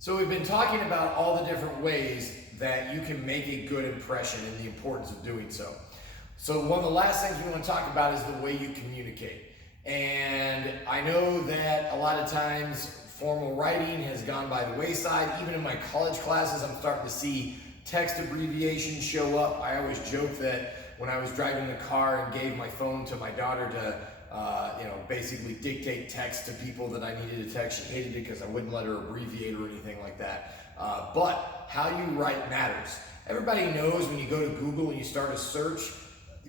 So we've been talking about all the different ways that you can make a good impression and the importance of doing so. So one of the last things we want to talk about is the way you communicate. And I know that a lot of times formal writing has gone by the wayside. Even in my college classes, I'm starting to see text abbreviations show up. I always joke that when I was driving the car and gave my phone to my daughter to basically dictate text to people that I needed to text, she hated it because I wouldn't let her abbreviate or anything like that. But how you write matters. Everybody knows when you go to Google and you start a search,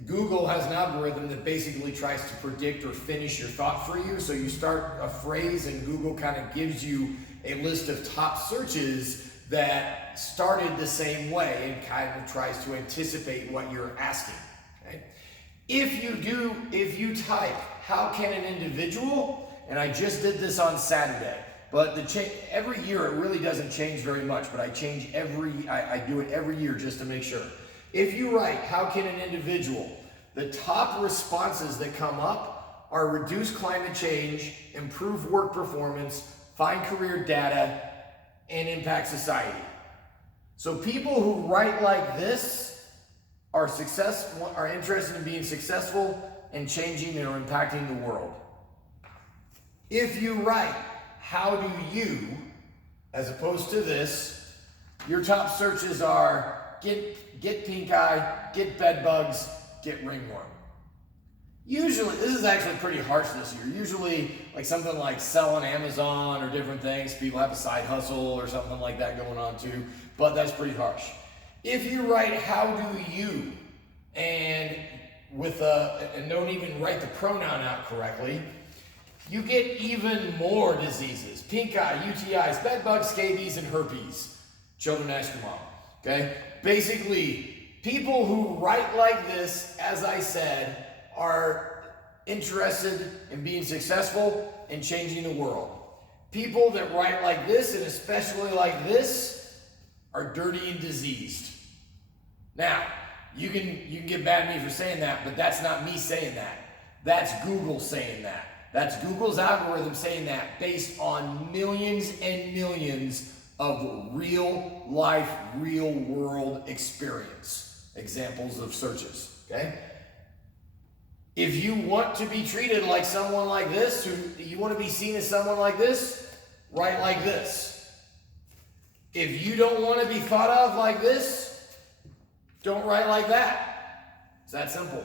Google has an algorithm that basically tries to predict or finish your thought for you. So you start a phrase and Google kind of gives you a list of top searches that started the same way and kind of tries to anticipate what you're asking. Okay? If you type, how can an individual, and I just did this on Saturday, but every year it really doesn't change very much, but I do it every year just to make sure. If you write, how can an individual, the top responses that come up are reduce climate change, improve work performance, find career data, and impact society. So people who write like this are interested in being successful and changing or impacting the world. If you write, how do you, as opposed to this, your top searches are get pink eye, get bed bugs, get ringworm. Usually, this is actually pretty harsh this year. Usually, like something like sell on Amazon or different things. People have a side hustle or something like that going on too, but that's pretty harsh. If you write, how do you, and don't even write the pronoun out correctly, you get even more diseases. Pink eye, UTIs, bed bugs, scabies, and herpes. Children, ask your mom. Okay? Basically, people who write like this, as I said, are interested in being successful and changing the world. People that write like this, and especially like this, are dirty and diseased. Now, you can get mad at me for saying that, but that's not me saying that. That's Google saying that. That's Google's algorithm saying that based on millions and millions of real life, real world experience. Examples of searches, okay? If you want to be treated like someone like this, you want to be seen as someone like this, write like this. If you don't want to be thought of like this, don't write like that. It's that simple.